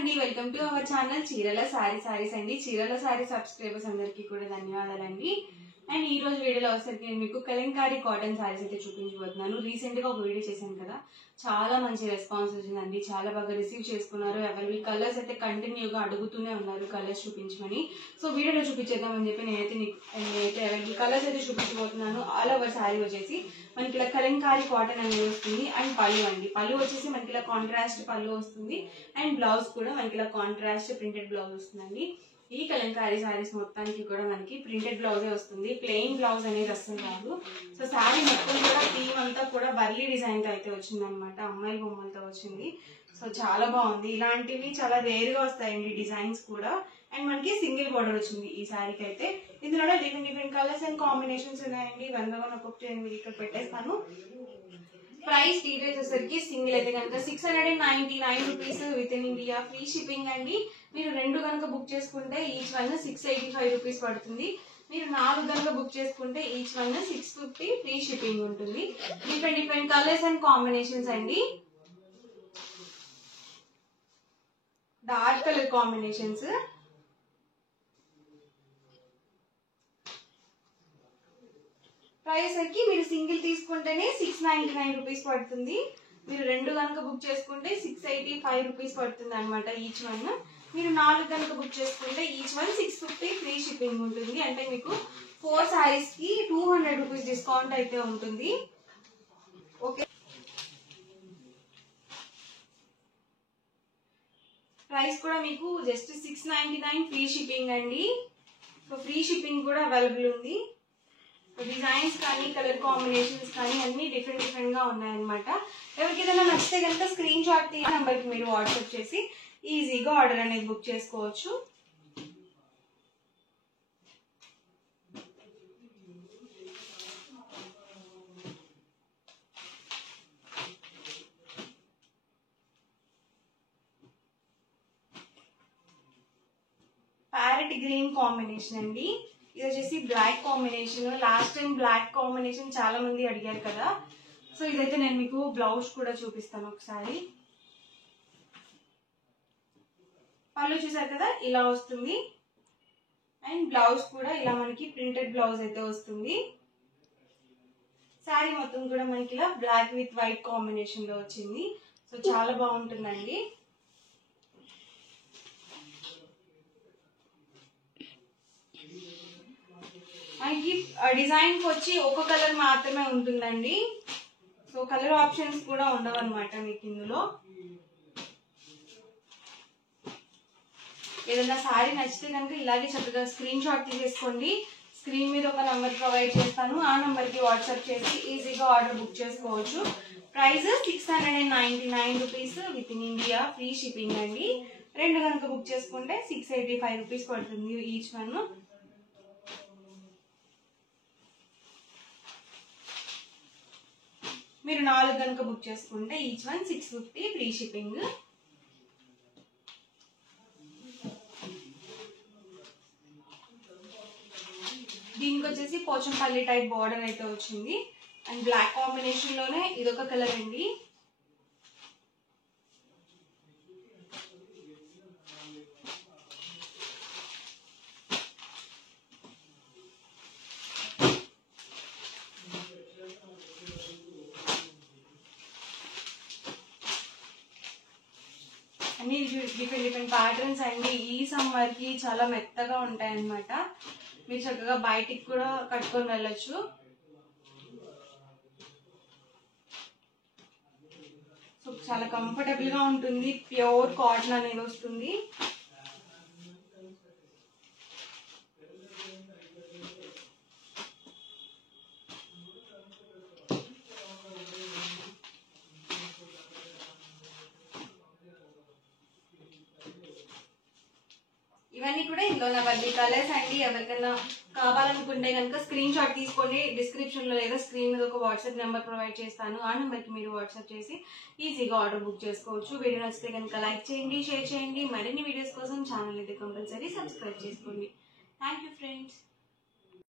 అండి, welcome to our channel చీరల సారీస్ అండి. చీరల సారీ సబ్స్క్రైబర్స్ అందరికీ కూడా ధన్యవాదాలండి. అండ్ ఈ రోజు వీడియోలో వచ్చేసరికి నేను మీకు కలంకారీ కాటన్ సారీస్ అయితే చూపించబోతున్నాను. రీసెంట్ గా ఒక వీడియో చేశాను కదా, చాలా మంచి రెస్పాన్స్ వచ్చిందండి. చాలా బాగా రిసీవ్ చేసుకున్నారు. అవైలబుల్ కలర్స్ అయితే కంటిన్యూగా అడుగుతూనే ఉన్నారు కలర్స్ చూపించమని. సో వీడియోలో చూపించేద్దామని చెప్పి నేనైతే అవైలబుల్ కలర్స్ అయితే చూపించబోతున్నాను. ఆల్ ఓవర్ సారీ వచ్చేసి మనకి ఇలా కలంకారీ కాటన్ అనేది వస్తుంది. అండ్ పళ్ళు అండి, పళ్ళు వచ్చేసి మనకి ఇలా కాంట్రాస్ట్ పళ్ళు వస్తుంది. అండ్ బ్లౌజ్ కూడా మనకి ఇలా కాంట్రాస్ట్ ప్రింటెడ్ బ్లౌజ్ వస్తుందండి. ఈ కలంకారీ సారీస్ మొత్తానికి కూడా మనకి ప్రింటెడ్ బ్లౌజే వస్తుంది. ప్లెయిన్ బ్లౌజ్ అనేది అస్సలు రాదు. సో సారీ మొత్తం కూడా థీమ్ అంతా కూడా వర్లీ డిజైన్ తో అయితే వచ్చింది అనమాట. అమ్మాయి బొమ్మలతో వచ్చింది. సో చాలా బాగుంది. ఇలాంటివి చాలా రేర్ గా వస్తాయండి డిజైన్స్ కూడా. అండ్ మనకి సింగిల్ బోర్డర్ వచ్చింది ఈ సారీకి అయితే. ఇందులో డిఫరెంట్ కలర్స్ అండ్ కాంబినేషన్స్ ఉన్నాయండి. వన్ బై వన్ ఒక్కొక్కటి నేను ఇక్కడ పెట్టేస్తాను. ప్రైస్ డీటెయిల్స్ వచ్చేసరికి సింగిల్ అయితే కనుక 699 rupees with in India, free shipping అండి. మీరు రెండు కనుక బుక్ చేసుకుంటే ఈచ్ వన్ 685 రూపీస్ పడుతుంది. మీరు 4 కనుక బుక్ చేసుకుంటే ఈచ్ వన్ 650 ఫ్రీ షిప్పింగ్ ఉంటుంది. డిఫరెంట్ కలర్స్ అండ్ కాంబినేషన్స్ అండి. Dark colour combinations. ప్రైస్ వచ్చి మీరు సింగిల్ తీసుకుంటేనే 699 రూపీస్ పడుతుంది. మీరు రెండు కనుక బుక్ చేసుకుంటే 685 రూపీస్ పడుతుంది అనమాట ఈచ్ వన్. మీరు 4 కనుక బుక్ చేసుకుంటే ఈచ్ వన్ 650 ఫ్రీ షిప్పింగ్ ఉంటుంది. అంటే మీకు 4 సారీస్ కి 200 రూపీస్ డిస్కౌంట్ అయితే ఉంటుంది. ఓకే, ప్రైస్ కూడా మీకు జస్ట్ 699 ఫ్రీ షిప్పింగ్ అండి. సో ఫ్రీ షిప్పింగ్ కూడా అవైలబుల్ ఉంది. డిజైన్స్ కానీ కలర్ కాంబినేషన్స్ కానీ అన్ని డిఫరెంట్ గా ఉన్నాయన్నమాట. ఎవరికి ఏదైనా నచ్చితే కనుక స్క్రీన్ షాట్ తీసి నంబర్కి మీరు వాట్సాప్ చేసి ఈజీగా ఆర్డర్ అనేది బుక్ చేసుకోవచ్చు. ప్యారెట్ గ్రీన్ కాంబినేషన్ అండి. ఇది వచ్చేసి black combination. Last time black combination చాలా మంది అడిగారు కదా. సో ఇదైతే నేను మీకు బ్లౌజ్ కూడా చూపిస్తాను ఒకసారి. పళ్ళు చూసారు కదా, ఇలా వస్తుంది. అండ్ బ్లౌజ్ కూడా ఇలా మనకి ప్రింటెడ్ బ్లౌజ్ అయితే వస్తుంది. శారీ మొత్తం కూడా మనకి ఇలా బ్లాక్ విత్ వైట్ కాంబినేషన్ లో వచ్చింది. సో చాలా బాగుంటుందండి. మనకి డిజైన్ కి వచ్చి ఒక కలర్ మాత్రమే ఉంటుందండి. సో కలర్ ఆప్షన్స్ కూడా ఉండవు అనమాట మీకు ఇందులో. ఏదైనా సారీ నచ్చితే కనుక ఇలాగే చక్కగా స్క్రీన్ షాట్ తీసేసుకోండి. స్క్రీన్ మీద ఒక నంబర్ ప్రొవైడ్ చేస్తాను. ఆ నంబర్ కి వాట్సాప్ చేసి ఈజీగా ఆర్డర్ బుక్ చేసుకోవచ్చు. Price 699 rupees with in India, free shipping అండి. రెండు కనుక బుక్ చేసుకుంటే 685 రూపీస్ పడుతుంది ఈచ్ వన్. మీరు 4 కనుక బుక్ చేసుకుంటే ఈచ్ వన్ 650 ఫ్రీ షిప్పింగ్. దీనికి వచ్చేసి పోచంపల్లి టైప్ బార్డర్ అయితే వచ్చింది. అండ్ బ్లాక్ కాంబినేషన్ లోనే ఇదొక కలర్ అండి. అన్ని డిఫరెంట్ ప్యాటర్న్స్ అండి. ఈ సమ్మర్ కి చాలా మెత్తగా ఉంటాయి అన్నమాట. మీరు చక్కగా బయటికి కూడా కట్టుకొని వెళ్ళొచ్చు. సో చాలా కంఫర్టబుల్ గా ఉంటుంది. ప్యూర్ కాటన్ అనేది వస్తుంది. ఇవన్నీ కూడా ఇందులో అవన్నీ కలర్స్ అండి. ఎవరికైనా కావాలనుకుంటే కనుక స్క్రీన్ షాట్ తీసుకోండి. డిస్క్రిప్షన్ లో లేదా స్క్రీన్ మీద ఒక వాట్సాప్ నెంబర్ ప్రొవైడ్ చేస్తాను. ఆ నెంబర్ కి మీరు వాట్సాప్ చేసి ఈజీగా ఆర్డర్ బుక్ చేసుకోవచ్చు. వీడియో నచ్చితే కనుక లైక్ చేయండి, షేర్ చేయండి. మరిన్ని వీడియోస్ కోసం ఛానల్ అయితే కంపల్సరీ సబ్స్క్రైబ్ చేసుకోండి. Thank you friends.